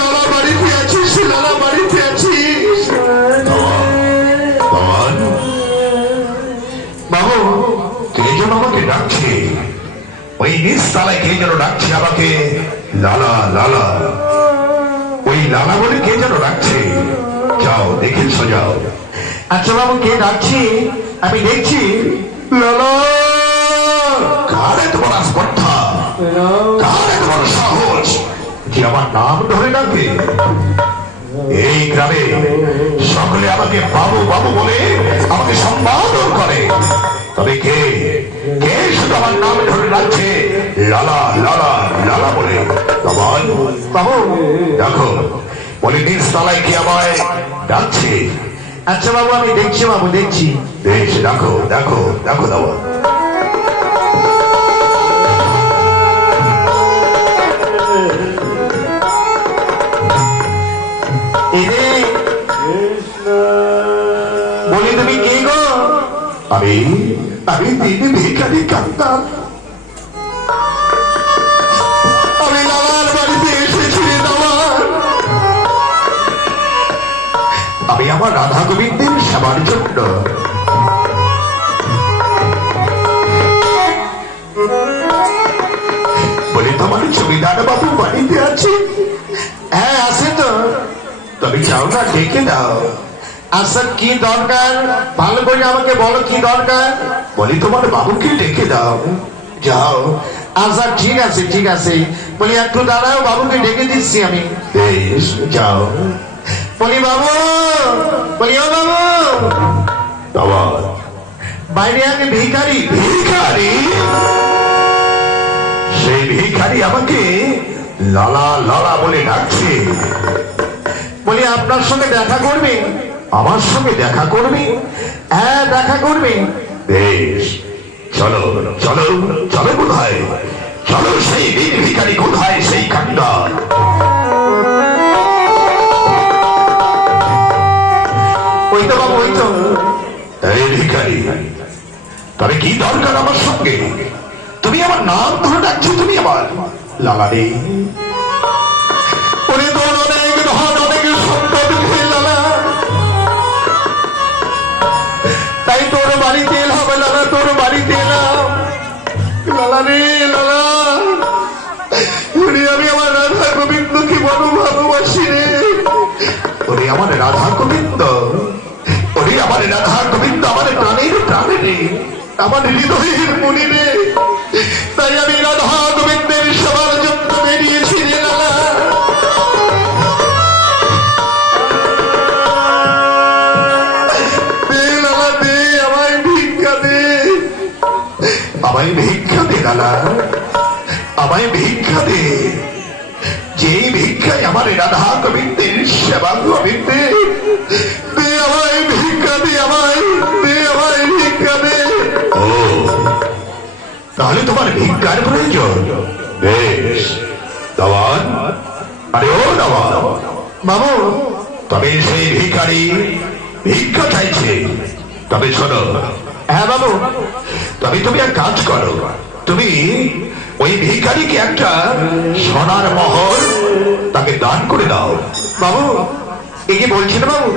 লালা বাড়িতে আছিস, লালা বাড়িতে আছিস? বাবু, কে যেন আমাকে ডাকছে, ওই নিচ তলায় কে যেন ডাকছে আমাকে, লালা লালা, ওই লালা বলে কে যেন ডাকছে। যাও দেখেছ, যাও। আচ্ছা বাবু, কে ডাকছি? আমি দেখছি। লালা, কার এত বড় স্পর্ধা, কার এত বড় সাহস যে আমার নাম ধরে ডাকে? এই গ্রামে সকলে আমাকে বাবু বাবু বলে আমাকে সম্বোধন করে, তবে কে কে শুধু আমার নাম ধরে ডাকছে লালা লালা লালা বলে? বাবু দেখো, বলে নিজ তলায় কি আমায় ডাকছে। আচ্ছা বাবু, আমি দেখছি বাবু, দেখছি। বেশ, দেখো দেখো দেখো বাবা। বলি তুমি কে গো? আমি আমি দিদি ভিখারি কান্তাম। আমি লালার বাড়িতে এসেছি। আমি আমার রাধা গোবিন্দের সেবার জন্য। বলি তোমার জমিদার বাবু বাড়িতে আছে? হ্যাঁ আছে তো। তবে যাও না, ডেকে দাও। আচ্ছা, কি দরকার ভালো করে আমাকে বলো, কি দরকার? বলি তোমার বাবুকে ডেকে দাও। যাও। আচ্ছা ঠিক আছে ঠিক আছে। বলি একটু দাঁড়াও, বাবুকে ডেকে দিচ্ছি আমি। বেশ, যাও। বলি বাবু, বলি ও বাবু, বাইরে আমি ভিখারি। ভিখারি? সেই ভিখারি আমাকে লালা লালা বলে ডাকছে। বলি আপনার সঙ্গে দেখা করবে? আমার সঙ্গে দেখা করবে? হ্যাঁ, দেখা করবে। বেশ, চলো চলো চলো। কোথায়? চলো, সেই ভিখারি কোথায়, সেই কান্ডা। ওই তো বাবু, ওই তো। এই ভিখারি, তবে কি দরকার আমার সঙ্গে? তুমি আমার নাম ধরে ডাকছো, তুমি আমার লালা রে। ওরে তোর অনেক ধন, অনেক সম্পদ লালা, তাই তোর বাড়িতে এলাম লালা, তোর বাড়িতে এলাম লালা রে লালা। ওরে আমি আমার রাধা গোবিন্দকে বড় ভালোবাসি রে। ওরে আমার রাধা গোবিন্দ, ওরে আমার রাধা গোবিন্দ, আমার প্রাণের প্রাণে রে, আমার হৃদয়ের মনে রে। তাই আমি রাধা গোবিন্দের সবার জন্য বেরিয়েছি রে লালা। দে লালা দে, আমায় ভিক্ষা দে, আমায় ভিক্ষা দে লালা, আমায় ভিক্ষা দে। যেই ভিক্ষায় আমার রাধা গোবিন্দের সেবা গোবিন্দে, দে আমায় ভিক্ষা দে, আমায় দে, আমায় ভিক্ষা দে। ও, তাহলে তোমার ভিক্ষার প্রয়োজন? বেশ, দেওয়ান। আরে ও দেওয়ান বাবু, তবে সেই ভিখারি ভিক্ষা চাইছে। তবে শোনো। হ্যাঁ বাবু। তবে তুমি এক কাজ করো, তুমি ওই ভিখারিকে একটা সোনার মহল তাকে দান করে দাও। বাবু, এ কি বলছেন বাবু?